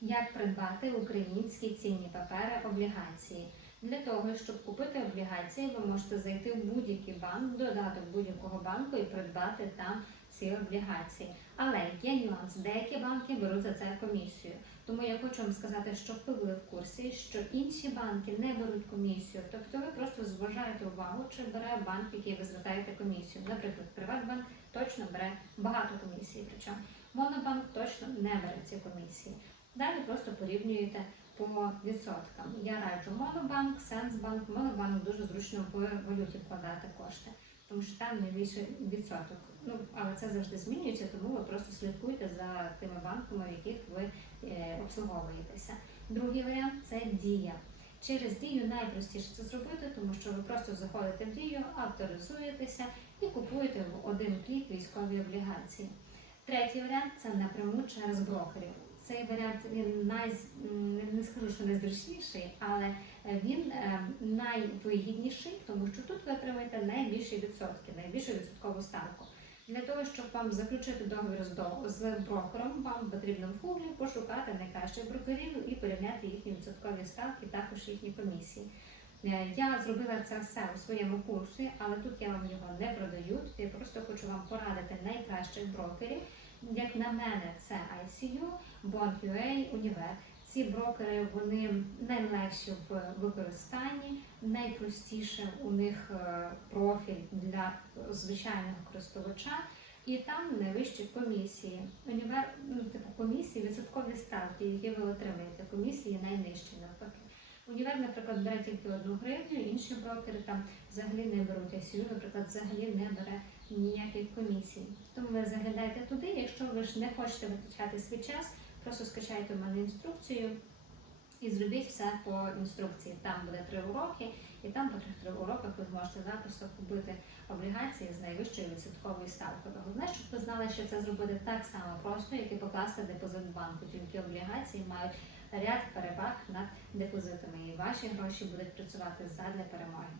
Як придбати українські цінні папери облігації? Для того, щоб купити облігації, ви можете зайти в будь-який банк, додаток будь-якого банку і придбати там ці облігації. Але є нюанс, деякі банки беруть за це комісію. Тому я хочу вам сказати, щоб ви були в курсі, що інші банки не беруть комісію. Тобто ви просто зважаєте увагу, чи бере банк, який ви звертаєте комісію. Наприклад, Приватбанк точно бере багато комісій, причому Монобанк точно не бере ці комісії. Далі просто порівнюєте по відсоткам. Я раджу Монобанк, Сенсбанк, Монобанк дуже зручно в валюті вкладати кошти, тому що там найбільший відсоток. Ну але це завжди змінюється, тому ви просто слідкуйте за тими банками, в яких ви е, обслуговуєтеся. Другий варіант це дія. Через дію найпростіше це зробити, тому що ви просто заходите в дію, авторизуєтеся і купуєте в один клік військові облігації. Третій варіант це напряму через брокерів. Цей варіант він най не скажу, що найзручніший, але е, він е, найвигідніший, тому що тут ви отримаєте найбільші відсотки, найбільшу відсоткову ставку. Для того, щоб вам заключити договір з, брокером, вам потрібно в гуглі пошукати найкращих брокерів і порівняти їхні відсоткові ставки, також їхні комісії. Е, Я зробила це все у своєму курсі, але тут я вам його не продаю. Тут я просто хочу вам порадити найкращих брокерів. Як на мене, це ICU, Bond.ua, Універ. Ці брокери вони найлегші в використанні, найпростіше у них е, профіль для звичайного користувача, і там найвищі комісії. Універ, ну типу комісії, відсоткові ставки, які ви отримаєте. Комісії найнижчі навпаки. Універ, наприклад, бере тільки одну гривню, інші брокери там взагалі не беруть. ICU, наприклад, взагалі не бере ніяких комісій. Тому ви заглядаєте туди. Якщо ви ж не хочете витрачати свій час, просто скачайте в мене інструкцію і зробіть все по інструкції. Там буде три уроки, і там по трьох три уроках ви зможете запросто купити облігації з найвищою відсотковою ставкою. Головне, щоб ви знали, що це зробити так само просто, як і покласти депозит в банку. Тільки облігації мають ряд переваг над депозитами, і ваші гроші будуть працювати задля перемоги.